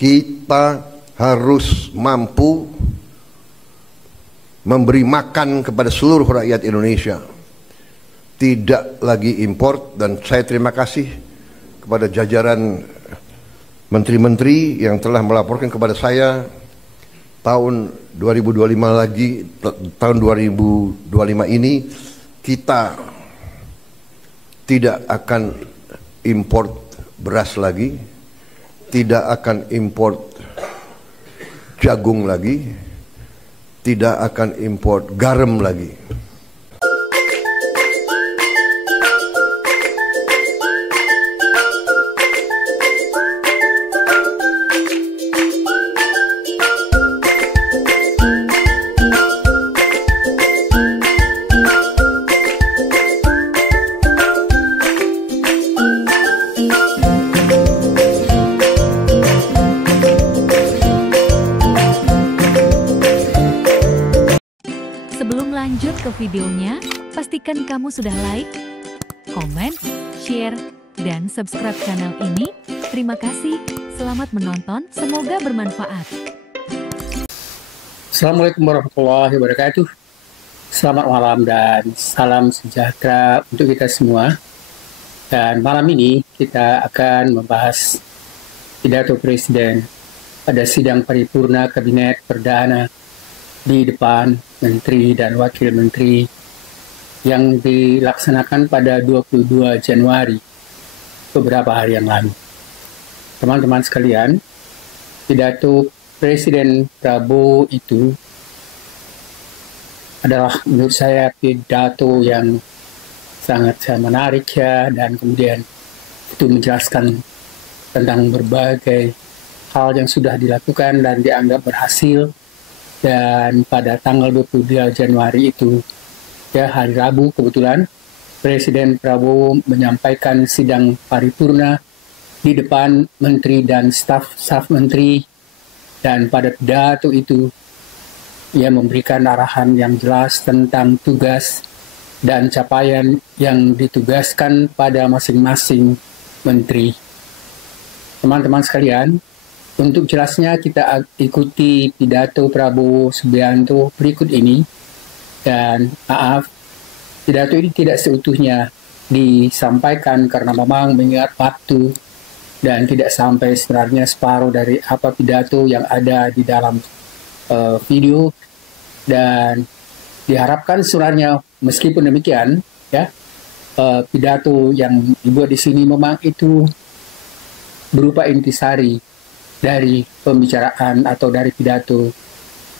kita harus mampu memberi makan kepada seluruh rakyat Indonesia, tidak lagi import. Dan saya terima kasih kepada jajaran menteri-menteri yang telah melaporkan kepada saya tahun 2025 lagi, tahun 2025 ini kita tidak akan import beras lagi, tidak akan import jagung lagi, tidak akan import garam lagi. Sebelum lanjut ke videonya, pastikan kamu sudah like, komen, share, dan subscribe channel ini. Terima kasih, selamat menonton, semoga bermanfaat. Assalamualaikum warahmatullahi wabarakatuh. Selamat malam dan salam sejahtera untuk kita semua. Dan malam ini kita akan membahas pidato Presiden pada sidang paripurna Kabinet Perdana di depan Menteri dan Wakil Menteri yang dilaksanakan pada 22 Januari beberapa hari yang lalu. Teman-teman sekalian, pidato Presiden Prabowo itu adalah menurut saya pidato yang sangat menarik ya, dan kemudian itu menjelaskan tentang berbagai hal yang sudah dilakukan dan dianggap berhasil. Dan pada tanggal 22 Januari itu, ya hari Rabu kebetulan, Presiden Prabowo menyampaikan sidang paripurna di depan menteri dan staf menteri. Dan pada pidato itu, ia memberikan arahan yang jelas tentang tugas dan capaian yang ditugaskan pada masing-masing menteri. Teman-teman sekalian, untuk jelasnya kita ikuti pidato Prabowo Subianto berikut ini. Dan maaf, pidato ini tidak seutuhnya disampaikan karena memang mengingat waktu dan tidak sampai sebenarnya separuh dari apa pidato yang ada di dalam video. Dan diharapkan sebenarnya meskipun demikian ya, pidato yang dibuat di sini memang itu berupa intisari dari pembicaraan atau dari pidato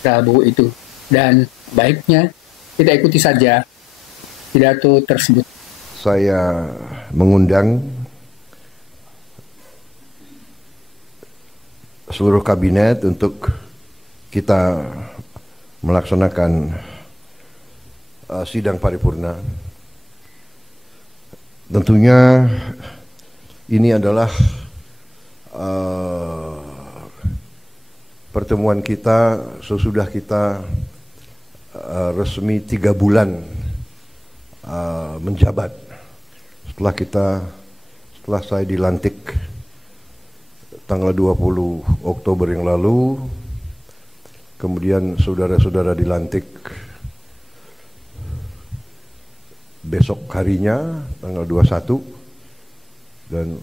Prabowo itu. Dan baiknya kita ikuti saja pidato tersebut. Saya mengundang seluruh kabinet untuk kita melaksanakan sidang paripurna. Tentunya ini adalah pertemuan kita sesudah kita resmi 3 bulan menjabat. Setelah saya dilantik tanggal 20 Oktober yang lalu, kemudian saudara-saudara dilantik besok harinya tanggal 21, dan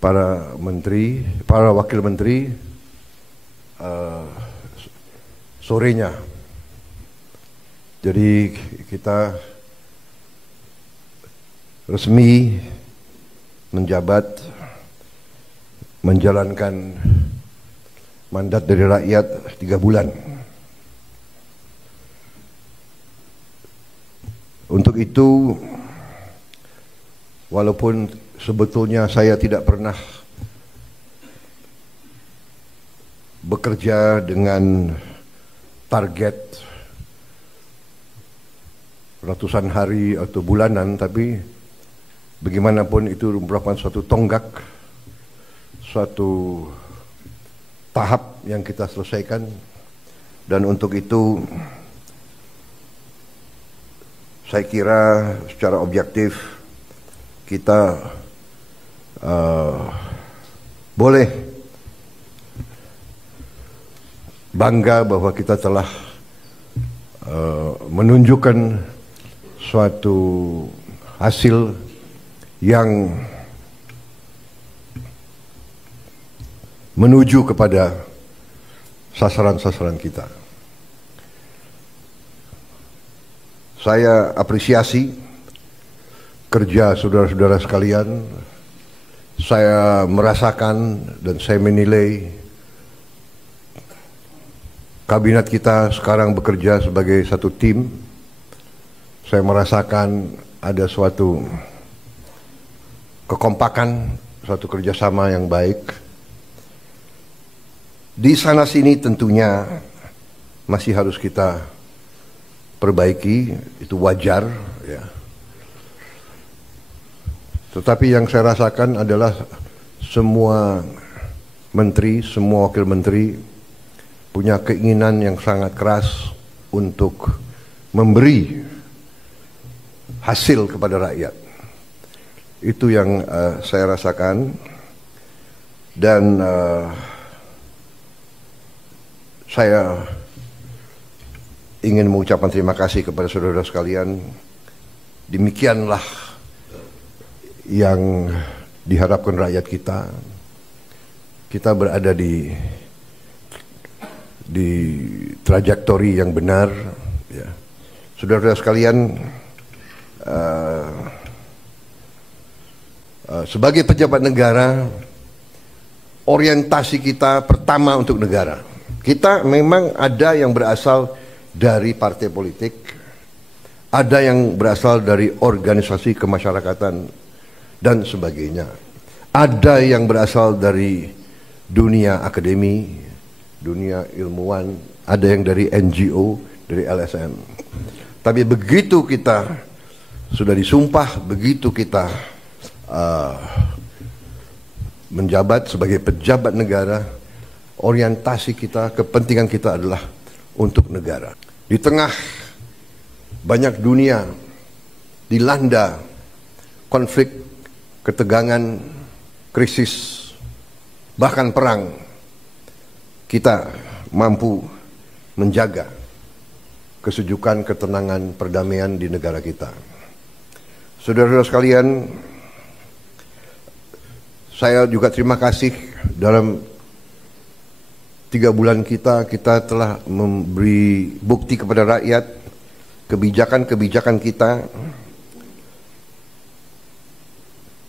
para menteri, para wakil menteri sorenya. Jadi kita resmi menjabat, menjalankan mandat dari rakyat 3 bulan. Untuk itu, walaupun sebetulnya saya tidak pernah bekerja dengan target ratusan hari atau bulanan, tapi bagaimanapun itu merupakan suatu tonggak, suatu tahap yang kita selesaikan. Dan untuk itu saya kira secara objektif kita boleh bangga bahwa kita telah menunjukkan suatu hasil yang menuju kepada sasaran-sasaran kita. Saya apresiasi kerja saudara-saudara sekalian. Saya merasakan dan saya menilai kabinet kita sekarang bekerja sebagai satu tim. Saya merasakan ada suatu kekompakan, suatu kerjasama yang baik. Di sana sini tentunya masih harus kita perbaiki, itu wajar ya. Tetapi yang saya rasakan adalah semua menteri, semua wakil menteri punya keinginan yang sangat keras untuk memberi hasil kepada rakyat. Itu yang saya rasakan. Dan saya ingin mengucapkan terima kasih kepada saudara-saudara sekalian. Demikianlah yang diharapkan rakyat kita. Kita berada di trajektori yang benar ya. Saudara-saudara sekalian, sebagai pejabat negara, orientasi kita pertama untuk negara. Kita memang ada yang berasal dari partai politik, ada yang berasal dari organisasi kemasyarakatan dan sebagainya. Ada yang berasal dari dunia akademi, dunia ilmuwan, ada yang dari NGO, dari LSM. Tapi begitu kita sudah disumpah, begitu kita menjabat sebagai pejabat negara, orientasi kita, kepentingan kita adalah untuk negara. Di tengah banyak dunia dilanda konflik, ketegangan, krisis, bahkan perang, kita mampu menjaga kesejukan, ketenangan, perdamaian di negara kita. Saudara-saudara sekalian, saya juga terima kasih dalam 3 bulan kita telah memberi bukti kepada rakyat kebijakan-kebijakan kita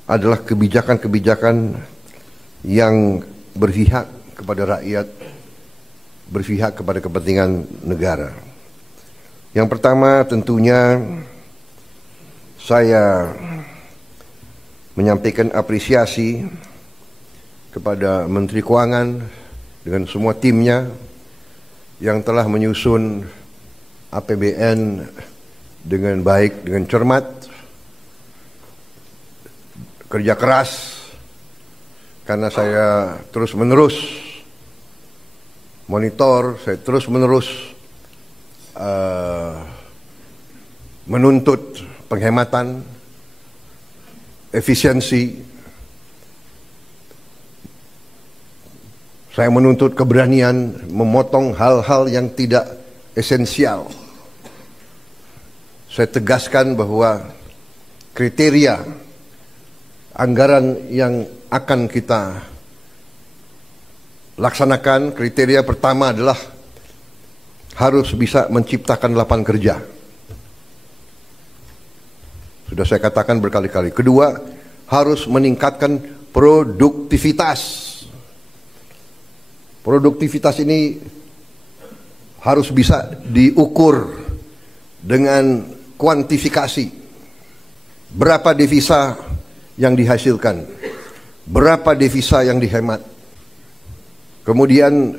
adalah kebijakan-kebijakan yang berpihak kepada rakyat, berpihak kepada kepentingan negara. Yang pertama tentunya saya menyampaikan apresiasi kepada Menteri Keuangan dengan semua timnya yang telah menyusun APBN dengan baik, dengan cermat, kerja keras, karena saya terus menerus monitor, saya terus menerus menuntut penghematan, efisiensi. Saya menuntut keberanian memotong hal-hal yang tidak esensial. Saya tegaskan bahwa kriteria anggaran yang akan kita laksanakan, kriteria pertama adalah harus bisa menciptakan lapangan kerja. Sudah saya katakan berkali-kali. Kedua, harus meningkatkan produktivitas. Produktivitas ini harus bisa diukur dengan kuantifikasi. Berapa devisa yang dihasilkan, berapa devisa yang dihemat. Kemudian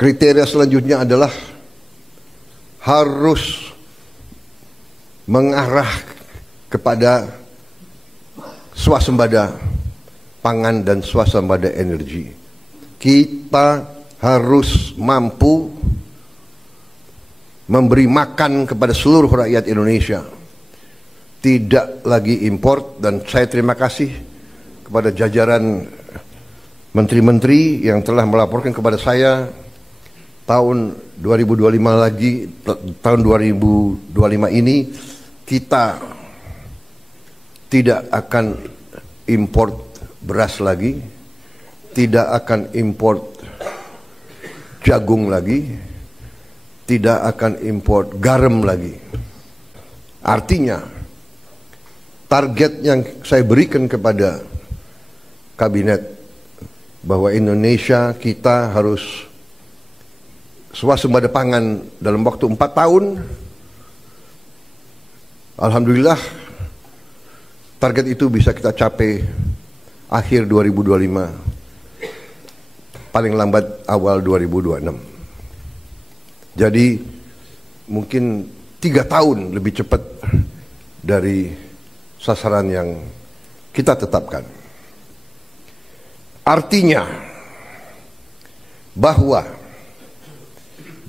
kriteria selanjutnya adalah harus mengarah kepada swasembada pangan dan swasembada energi. Kita harus mampu memberi makan kepada seluruh rakyat Indonesia, tidak lagi import. Dan saya terima kasih kepada jajaran menteri-menteri yang telah melaporkan kepada saya tahun 2025 lagi, tahun 2025 ini kita tidak akan import beras lagi, tidak akan import jagung lagi, tidak akan import garam lagi. Artinya, target yang saya berikan kepada kabinet bahwa Indonesia kita harus swasembada pangan dalam waktu 4 tahun. Alhamdulillah target itu bisa kita capai akhir 2025, paling lambat awal 2026. Jadi mungkin 3 tahun lebih cepat dari sasaran yang kita tetapkan. Artinya bahwa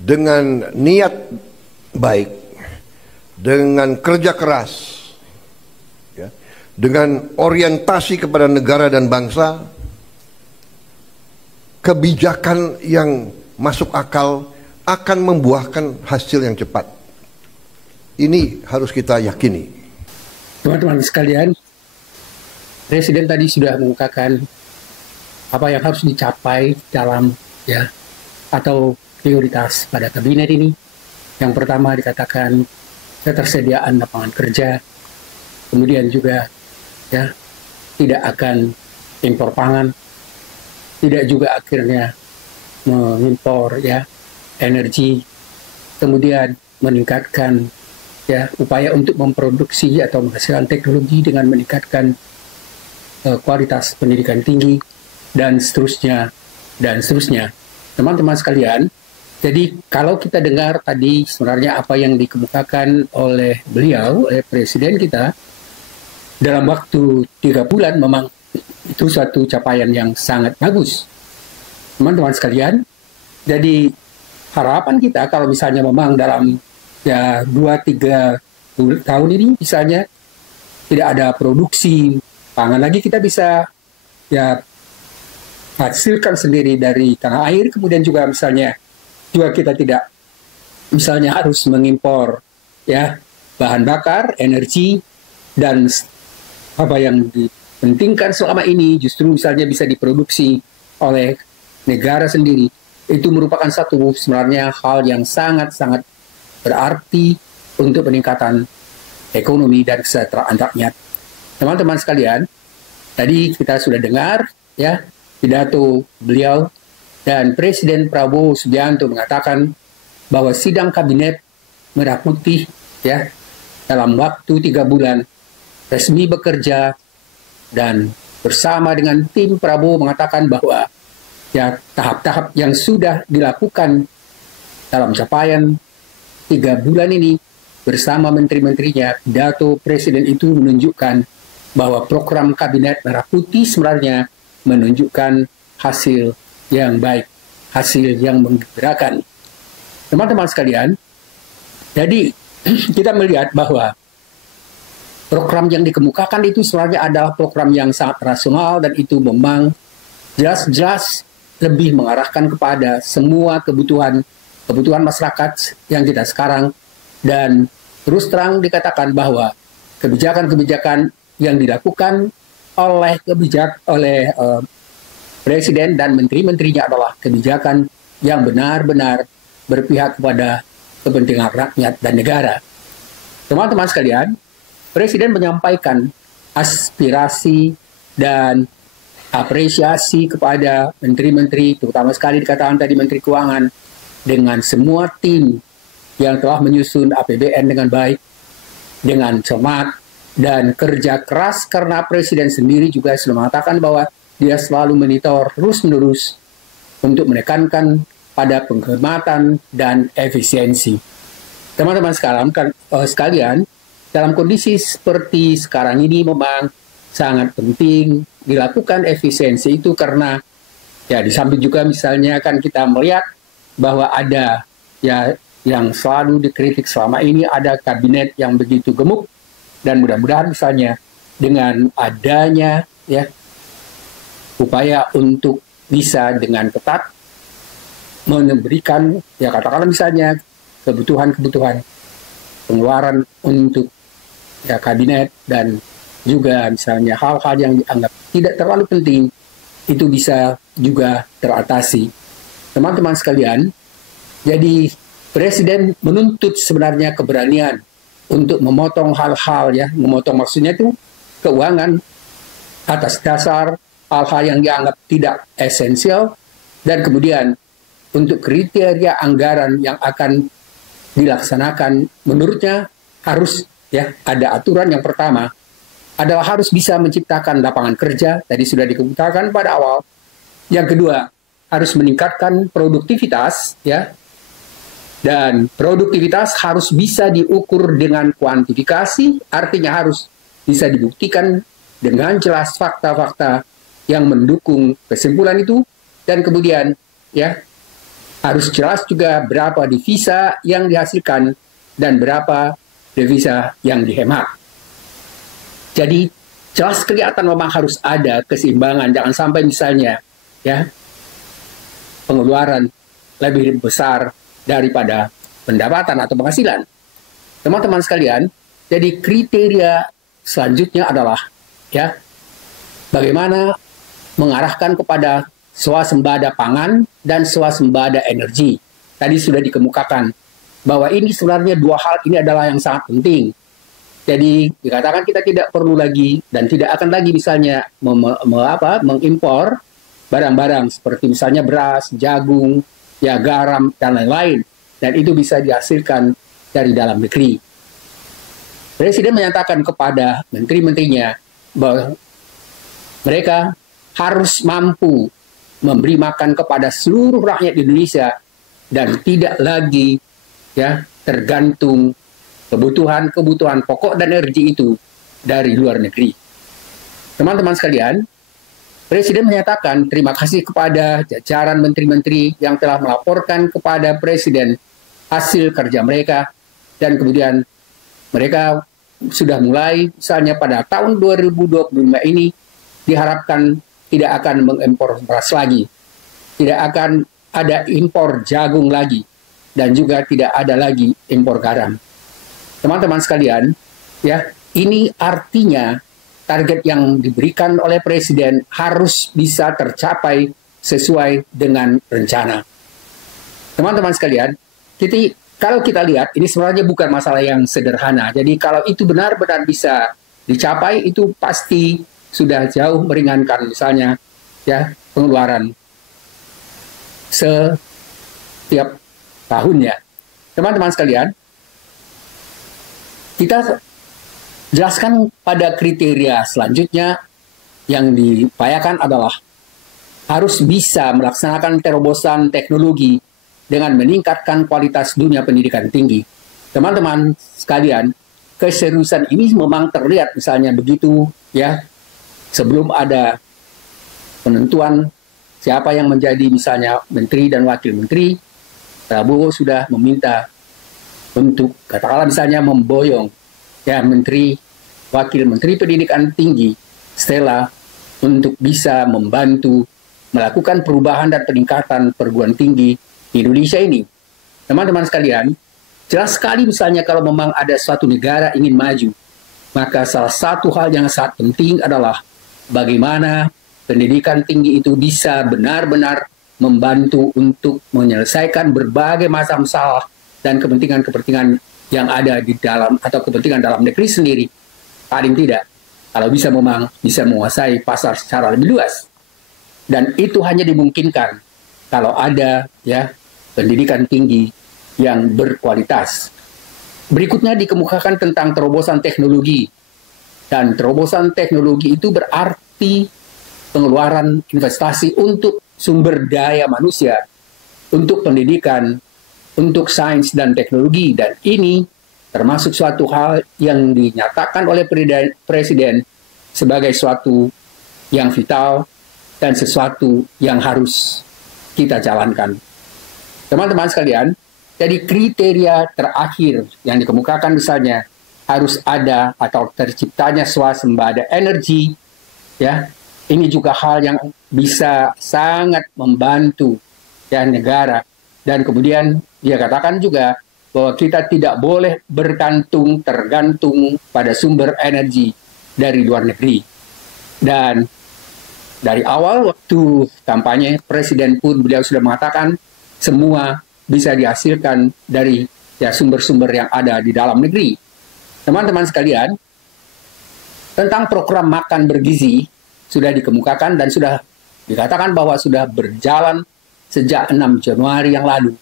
dengan niat baik, dengan kerja keras, ya, dengan orientasi kepada negara dan bangsa, kebijakan yang masuk akal akan membuahkan hasil yang cepat. Ini harus kita yakini. Teman-teman sekalian, Presiden tadi sudah mengungkapkan apa yang harus dicapai dalam atau prioritas pada kabinet ini. Yang pertama dikatakan ketersediaan lapangan kerja, kemudian juga tidak akan impor pangan, tidak juga akhirnya mengimpor energi, kemudian meningkatkan upaya untuk memproduksi atau menghasilkan teknologi dengan meningkatkan kualitas pendidikan tinggi dan seterusnya dan seterusnya. Teman-teman sekalian, jadi kalau kita dengar tadi sebenarnya apa yang dikemukakan oleh beliau, oleh Presiden kita, dalam waktu 3 bulan memang itu suatu capaian yang sangat bagus. Teman-teman sekalian, jadi harapan kita kalau misalnya memang dalam 2-3 tahun ini misalnya tidak ada produksi pangan lagi, kita bisa hasilkan sendiri dari tanah air, kemudian juga misalnya juga kita tidak misalnya harus mengimpor bahan bakar, energi, dan apa yang dipentingkan selama ini justru misalnya bisa diproduksi oleh negara sendiri. Itu merupakan satu sebenarnya hal yang sangat-sangat berarti untuk peningkatan ekonomi dan kesejahteraan rakyat. Teman-teman sekalian, tadi kita sudah dengar pidato beliau, dan Presiden Prabowo Subianto mengatakan bahwa sidang kabinet Merah Putih dalam waktu 3 bulan resmi bekerja, dan bersama dengan tim Prabowo mengatakan bahwa tahap-tahap yang sudah dilakukan dalam capaian 3 bulan ini bersama menteri-menterinya, pidato Presiden itu menunjukkan bahwa program kabinet Merah Putih sebenarnya menunjukkan hasil yang baik, hasil yang menggembirakan. Teman-teman sekalian, jadi kita melihat bahwa program yang dikemukakan itu sebenarnya adalah program yang sangat rasional, dan itu memang jelas-jelas lebih mengarahkan kepada semua kebutuhan masyarakat yang kita sekarang. Dan terus terang dikatakan bahwa kebijakan-kebijakan yang dilakukan oleh Presiden dan menteri-menterinya adalah kebijakan yang benar-benar berpihak kepada kepentingan rakyat dan negara. Teman-teman sekalian, Presiden menyampaikan aspirasi dan apresiasi kepada menteri-menteri, terutama sekali dikatakan tadi Menteri Keuangan, dengan semua tim yang telah menyusun APBN dengan baik, dengan cermat dan kerja keras, karena Presiden sendiri juga sudah mengatakan bahwa dia selalu monitor terus-menerus untuk menekankan pada penghematan dan efisiensi. Teman-teman sekalian, dalam kondisi seperti sekarang ini memang sangat penting dilakukan efisiensi itu, karena di samping juga misalnya kan kita melihat bahwa ada yang selalu dikritik selama ini, ada kabinet yang begitu gemuk, dan mudah-mudahan misalnya dengan adanya upaya untuk bisa dengan ketat memberikan, ya katakanlah misalnya kebutuhan-kebutuhan pengeluaran untuk ya kabinet, dan juga misalnya hal-hal yang dianggap tidak terlalu penting itu bisa juga teratasi. Teman-teman sekalian, jadi Presiden menuntut sebenarnya keberanian untuk memotong hal-hal, ya, memotong maksudnya itu keuangan atas dasar hal-hal yang dianggap tidak esensial, dan kemudian untuk kriteria anggaran yang akan dilaksanakan menurutnya harus, ya, ada aturan. Yang pertama adalah harus bisa menciptakan lapangan kerja, tadi sudah dikemukakan pada awal. Yang kedua, harus meningkatkan produktivitas, ya, dan produktivitas harus bisa diukur dengan kuantifikasi, artinya harus bisa dibuktikan dengan jelas fakta-fakta yang mendukung kesimpulan itu. Dan kemudian, ya, harus jelas juga berapa devisa yang dihasilkan dan berapa devisa yang dihemat. Jadi jelas kelihatan memang harus ada keseimbangan, jangan sampai misalnya, ya, pengeluaran lebih besar daripada pendapatan atau penghasilan. Teman-teman sekalian, jadi kriteria selanjutnya adalah, ya, bagaimana mengarahkan kepada swasembada pangan dan swasembada energi. Tadi sudah dikemukakan bahwa ini sebenarnya dua hal ini adalah yang sangat penting. Jadi dikatakan kita tidak perlu lagi dan tidak akan lagi misalnya mengimpor barang-barang seperti misalnya beras, jagung, ya, garam, dan lain-lain. Dan itu bisa dihasilkan dari dalam negeri. Presiden menyatakan kepada menteri-menterinya bahwa mereka harus mampu memberi makan kepada seluruh rakyat Indonesia dan tidak lagi, ya, tergantung kebutuhan-kebutuhan pokok dan energi itu dari luar negeri. Teman-teman sekalian, Presiden menyatakan terima kasih kepada jajaran menteri-menteri yang telah melaporkan kepada Presiden hasil kerja mereka, dan kemudian mereka sudah mulai, misalnya pada tahun 2025 ini diharapkan tidak akan mengimpor beras lagi, tidak akan ada impor jagung lagi, dan juga tidak ada lagi impor garam. Teman-teman sekalian, ya, ini artinya target yang diberikan oleh Presiden harus bisa tercapai sesuai dengan rencana. Teman-teman sekalian, kalau kita lihat, ini sebenarnya bukan masalah yang sederhana. Jadi kalau itu benar-benar bisa dicapai, itu pasti sudah jauh meringankan misalnya, ya, pengeluaran setiap tahunnya. Teman-teman sekalian, kita jelaskan pada kriteria selanjutnya yang diupayakan adalah harus bisa melaksanakan terobosan teknologi dengan meningkatkan kualitas dunia pendidikan tinggi. Teman-teman sekalian, keseriusan ini memang terlihat misalnya begitu, ya, sebelum ada penentuan siapa yang menjadi misalnya menteri dan wakil menteri, Prabowo sudah meminta untuk katakanlah misalnya memboyong, ya, menteri, wakil menteri pendidikan tinggi Stella untuk bisa membantu melakukan perubahan dan peningkatan perguruan tinggi di Indonesia ini. Teman-teman sekalian, jelas sekali misalnya kalau memang ada suatu negara ingin maju, maka salah satu hal yang sangat penting adalah bagaimana pendidikan tinggi itu bisa benar-benar membantu untuk menyelesaikan berbagai macam masalah dan kepentingan-kepentingan yang ada di dalam atau kepentingan dalam negeri sendiri. Paling tidak, kalau bisa memang bisa menguasai pasar secara lebih luas. Dan itu hanya dimungkinkan kalau ada, ya, pendidikan tinggi yang berkualitas. Berikutnya dikemukakan tentang terobosan teknologi. Dan terobosan teknologi itu berarti pengeluaran investasi untuk sumber daya manusia, untuk pendidikan, untuk sains dan teknologi. Dan ini termasuk suatu hal yang dinyatakan oleh Presiden sebagai suatu yang vital dan sesuatu yang harus kita jalankan. Teman-teman sekalian, jadi kriteria terakhir yang dikemukakan misalnya harus ada atau terciptanya swasembada energi, ya, ini juga hal yang bisa sangat membantu, ya, negara Dan kemudian dia katakan juga bahwa kita tidak boleh tergantung pada sumber energi dari luar negeri. Dan dari awal waktu kampanye, Presiden pun beliau sudah mengatakan semua bisa dihasilkan dari sumber-sumber yang ada di dalam negeri. Teman-teman sekalian, tentang program makan bergizi sudah dikemukakan dan sudah dikatakan bahwa sudah berjalan sejak 6 Januari yang lalu.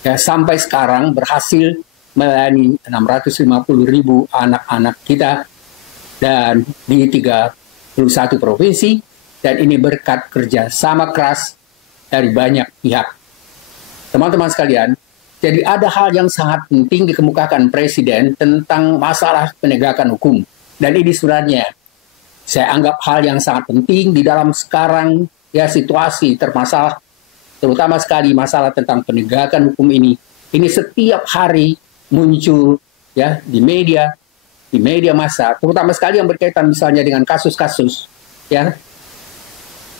Sampai sekarang berhasil melayani 650.000 anak-anak kita dan di 31 provinsi, dan ini berkat kerja sama keras dari banyak pihak. Teman-teman sekalian, jadi ada hal yang sangat penting dikemukakan Presiden tentang masalah penegakan hukum. Dan ini sebenarnya saya anggap hal yang sangat penting di dalam sekarang situasi termasalah, terutama sekali masalah tentang penegakan hukum ini. Ini setiap hari muncul di media massa, terutama sekali yang berkaitan misalnya dengan kasus-kasus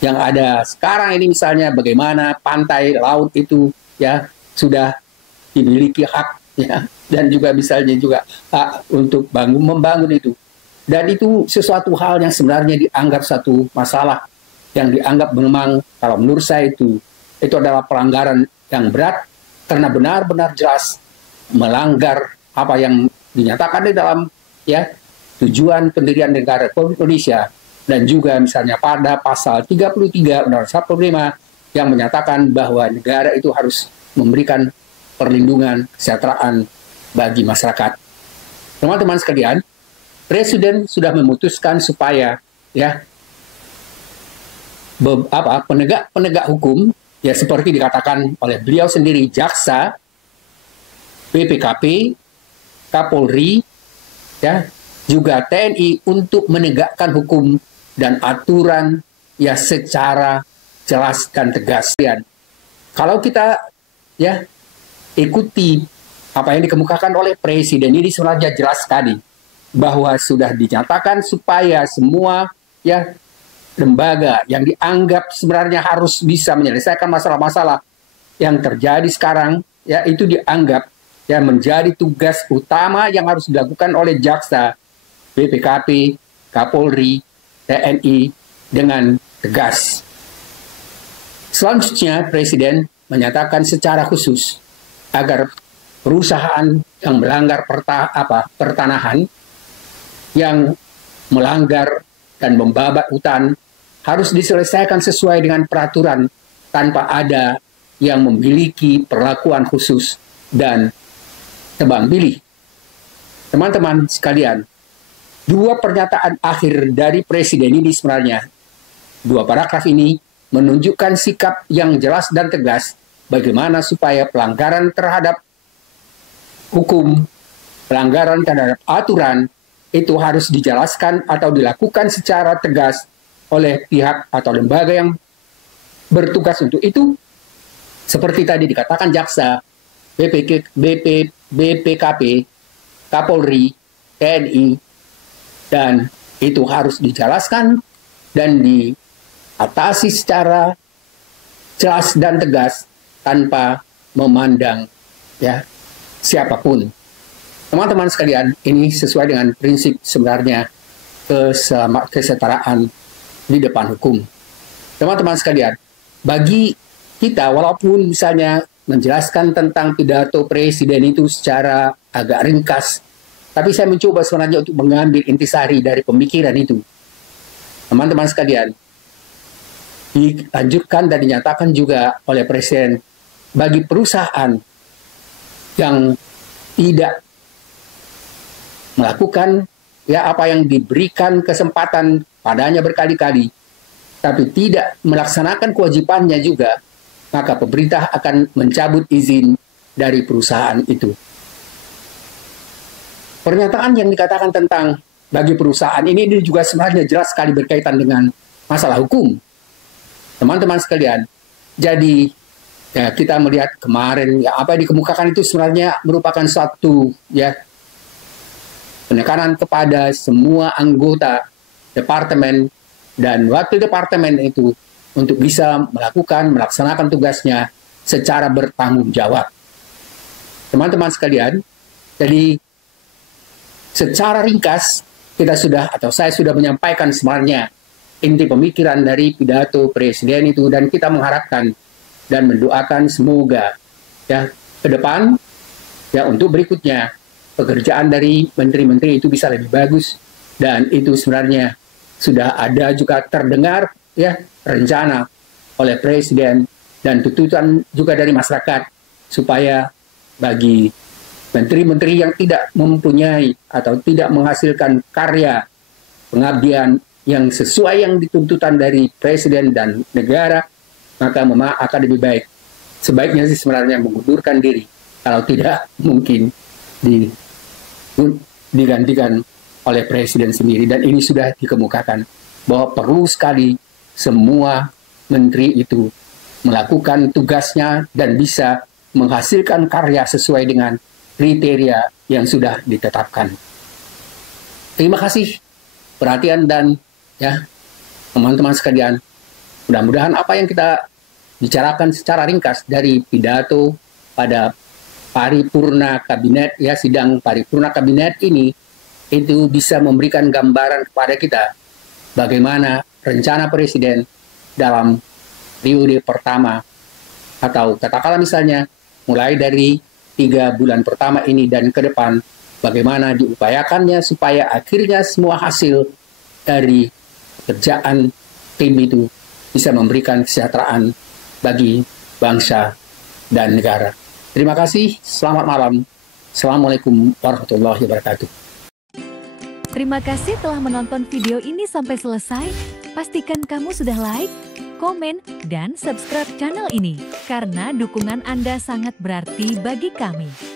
yang ada sekarang ini, misalnya bagaimana pantai laut itu sudah dimiliki hak dan juga misalnya juga hak untuk membangun itu. Dan itu sesuatu hal yang sebenarnya dianggap satu masalah yang dianggap memang, kalau menurut saya itu adalah pelanggaran yang berat karena benar-benar jelas melanggar apa yang dinyatakan di dalam tujuan pendirian negara Republik Indonesia, dan juga misalnya pada pasal 33 Undang-Undang 45 yang menyatakan bahwa negara itu harus memberikan perlindungan kesejahteraan bagi masyarakat. Teman-teman sekalian, Presiden sudah memutuskan supaya penegak hukum seperti dikatakan oleh beliau sendiri, jaksa, BPKP, Kapolri, juga TNI untuk menegakkan hukum dan aturan secara jelas dan tegas. Kalau kita ikuti apa yang dikemukakan oleh Presiden, ini sebenarnya jelas sekali bahwa sudah dinyatakan supaya semua lembaga yang dianggap sebenarnya harus bisa menyelesaikan masalah-masalah yang terjadi sekarang itu dianggap menjadi tugas utama yang harus dilakukan oleh jaksa, BPKP, Kapolri, TNI dengan tegas. Selanjutnya Presiden menyatakan secara khusus agar perusahaan yang melanggar pertanahan, yang melanggar dan membabat hutan harus diselesaikan sesuai dengan peraturan tanpa ada yang memiliki perlakuan khusus dan tebang pilih. Teman-teman sekalian, dua pernyataan akhir dari Presiden ini sebenarnya, dua paragraf ini menunjukkan sikap yang jelas dan tegas bagaimana supaya pelanggaran terhadap hukum, pelanggaran terhadap aturan itu harus dijelaskan atau dilakukan secara tegas oleh pihak atau lembaga yang bertugas untuk itu, seperti tadi dikatakan jaksa, BPKP, Kapolri, TNI, dan itu harus dijelaskan dan diatasi secara jelas dan tegas tanpa memandang siapapun. Teman-teman sekalian, ini sesuai dengan prinsip sebenarnya kesetaraan di depan hukum. Teman-teman sekalian, bagi kita walaupun misalnya menjelaskan tentang pidato Presiden itu secara agak ringkas, tapi saya mencoba sebenarnya untuk mengambil intisari dari pemikiran itu. Teman-teman sekalian, dilanjutkan dan dinyatakan juga oleh Presiden, bagi perusahaan yang tidak melakukan apa yang diberikan kesempatan padanya berkali-kali, tapi tidak melaksanakan kewajibannya juga, maka pemerintah akan mencabut izin dari perusahaan itu. Pernyataan yang dikatakan tentang bagi perusahaan ini juga sebenarnya jelas sekali berkaitan dengan masalah hukum. Teman-teman sekalian, jadi kita melihat kemarin apa yang dikemukakan itu sebenarnya merupakan suatu penekanan kepada semua anggota departemen dan wakil departemen itu untuk bisa melaksanakan tugasnya secara bertanggung jawab. Teman-teman sekalian, jadi secara ringkas kita sudah atau saya sudah menyampaikan sebenarnya inti pemikiran dari pidato presiden itu, dan kita mengharapkan dan mendoakan semoga ya ke depan ya untuk berikutnya pekerjaan dari menteri-menteri itu bisa lebih bagus, dan itu sebenarnya sudah ada juga terdengar ya rencana oleh presiden dan tuntutan juga dari masyarakat supaya bagi menteri-menteri yang tidak mempunyai atau tidak menghasilkan karya pengabdian yang sesuai yang dituntutan dari presiden dan negara, maka akan lebih baik. Sebaiknya sih sebenarnya mengundurkan diri, kalau tidak mungkin digantikan oleh presiden sendiri. Dan ini sudah dikemukakan bahwa perlu sekali semua menteri itu melakukan tugasnya dan bisa menghasilkan karya sesuai dengan kriteria yang sudah ditetapkan. Terima kasih perhatian dan ya teman-teman sekalian, mudah-mudahan apa yang kita bicarakan secara ringkas dari pidato pada paripurna kabinet ya sidang paripurna kabinet ini itu bisa memberikan gambaran kepada kita bagaimana rencana presiden dalam periode pertama, atau katakanlah misalnya mulai dari 3 bulan pertama ini dan ke depan, bagaimana diupayakannya supaya akhirnya semua hasil dari pekerjaan tim itu bisa memberikan kesejahteraan bagi bangsa dan negara. Terima kasih, selamat malam. Assalamualaikum warahmatullahi wabarakatuh. Terima kasih telah menonton video ini sampai selesai. Pastikan kamu sudah like, komen, dan subscribe channel ini, karena dukungan Anda sangat berarti bagi kami.